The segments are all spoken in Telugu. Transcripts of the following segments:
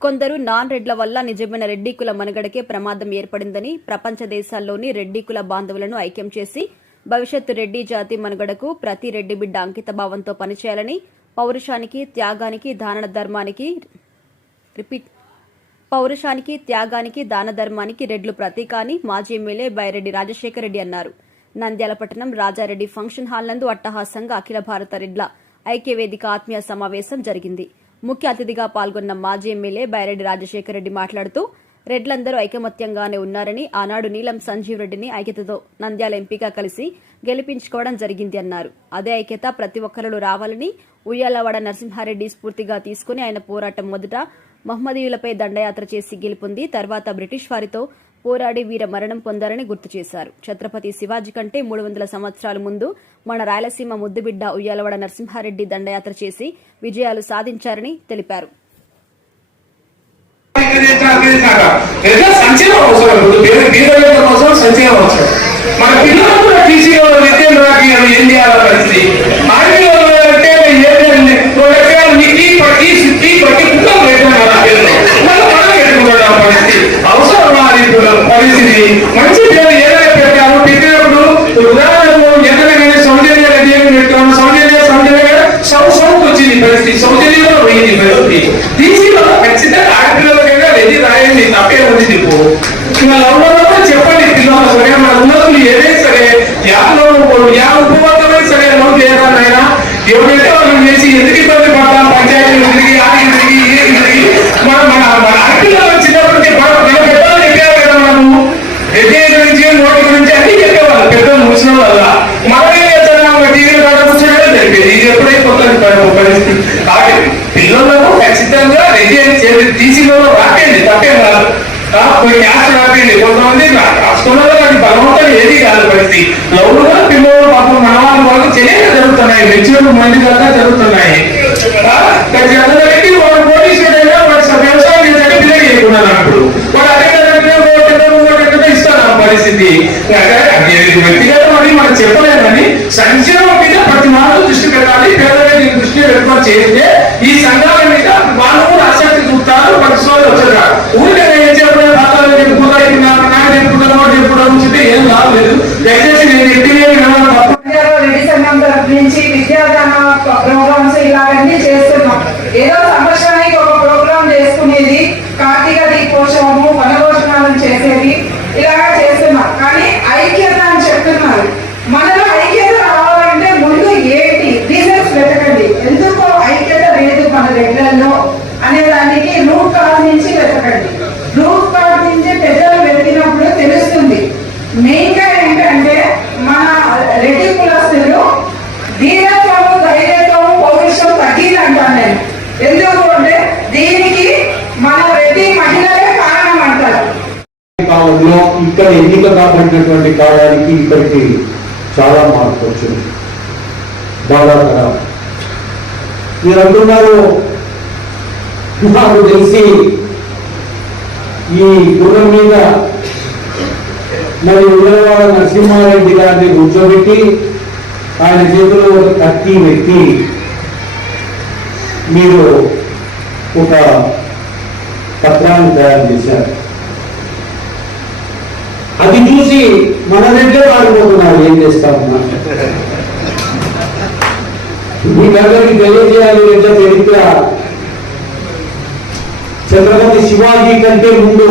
కొందరు నాన్ రెడ్ల వల్ల నిజమైన రెడ్డి కుల మనుగడకే ప్రమాదం ఏర్పడిందని ప్రపంచ దేశాల్లోని రెడ్డి కుల బాంధవులను ఐక్యం చేసి భవిష్యత్తు రెడ్డి జాతి మనుగడకు ప్రతి రెడ్డి బిడ్డ అంకితభావంతో పనిచేయాలని పౌరుషానికి త్యాగానికి దాన ధర్మానికి రిపీట్ పౌరుషానికి త్యాగానికి దాన ధర్మానికి రెడ్లు ప్రతీక అని మాజీ ఎమ్మెల్యే బైరెడ్డి రాజశేఖర రెడ్డి అన్నారు. నంద్యాల పట్టణం రాజారెడ్డి ఫంక్షన్ హాల్ నందు అట్టహాసంగా అఖిల భారత రెడ్ల ఐక్యవేదిక ఆత్మీయ సమావేశం జరిగింది. ముఖ్య అతిథిగా పాల్గొన్న మాజీ ఎమ్మెల్యే బైరెడ్డి రాజశేఖర రెడ్డి మాట్లాడుతూ రెడ్లందరూ ఐకమత్యంగానే ఉన్నారని ఆనాడు నీలం సంజీవ్ రెడ్డిని ఐక్యతతో నంద్యాల ఎంపీగా కలిసి గెలిపించుకోవడం జరిగింది అన్నారు. అదే ఐక్యత ప్రతి ఒక్కరిలో రావాలని ఉయ్యాలవాడ నరసింహారెడ్డి స్ఫూర్తిగా తీసుకుని ఆయన పోరాటం మొదట మహమ్మదీయులపై దండయాత్ర చేసి గెలుపొంది తర్వాత బ్రిటిష్ వారితో పోరాడి వీర మరణం పొందారని గుర్తు చేశారు. ఛత్రపతి శివాజీ కంటే మూడు వందల సంవత్సరాల ముందు మన రాయలసీమ ముద్దుబిడ్డ ఉయ్యాలవాడ నరసింహారెడ్డి దండయాత్ర చేసి విజయాలు సాధించారని తెలిపారు. ఇంకా లవ్లో చెప్పండి పిల్లలు సరే మన ఉన్నతులు ఏదైనా సరే యాభలో కొన్ని క్యాస్ట్ రాకండి. కొంతమంది రాసుకున్నది అది బలవంతం ఏది కాదు పరిస్థితి. లౌడుగా పిల్లలు పాపం మనవాళ్ళు వాళ్ళు తెలియక జరుగుతున్నాయి. మెచ్యూర్ మంది కదా జరుగుతున్నాయి. ఆ, వాడు వాడు వ్యవసాయం పిల్లలు చేయకున్నాను అప్పుడు వాడు అదే ఇస్తాను పరిస్థితి. అదే అని మనం చెప్పలేమని సంక్షేమం మీద ప్రతి వాళ్ళు దృష్టి పెట్టాలి. పేదల దృష్టి పెట్టుకొని చేస్తే ఇక్కడ ఎన్నిక కాబడినటువంటి కాలానికి ఇక్కడికి చాలా మార్పు వచ్చింది. బాధాకరం మీరు అంటున్నారు నాకు తెలిసి ఈ గుర్రం మీద మరి ఉదయవాడ నరసింహారెడ్డి గారిని కూర్చోబెట్టి ఆయన చేతిలో ఒక కత్తి పెట్టి మీరు ఒక పత్రాన్ని తయారు చేశారు. అది చూసి మన దగ్గర ఆడిపోతున్నారు ఏం చేస్తామన్నా మీకందరికి తెలియజేయాలి ఎట్లా చరిత్ర ఛత్రపతి శివాజీ కంటే ముందు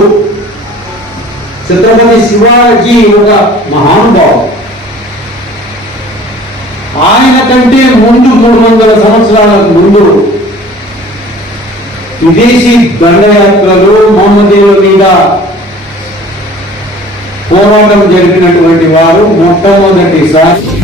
ఛత్రపతి శివాజీ ఒక మహానుభావం ఆయన కంటే ముందు మూడు వందల సంవత్సరాల ముందు విదేశీ దండయాత్రలు మహమ్మదీయుల మీద పోరాటం జరిపినటువంటి వారు మొట్టమొదటిసారి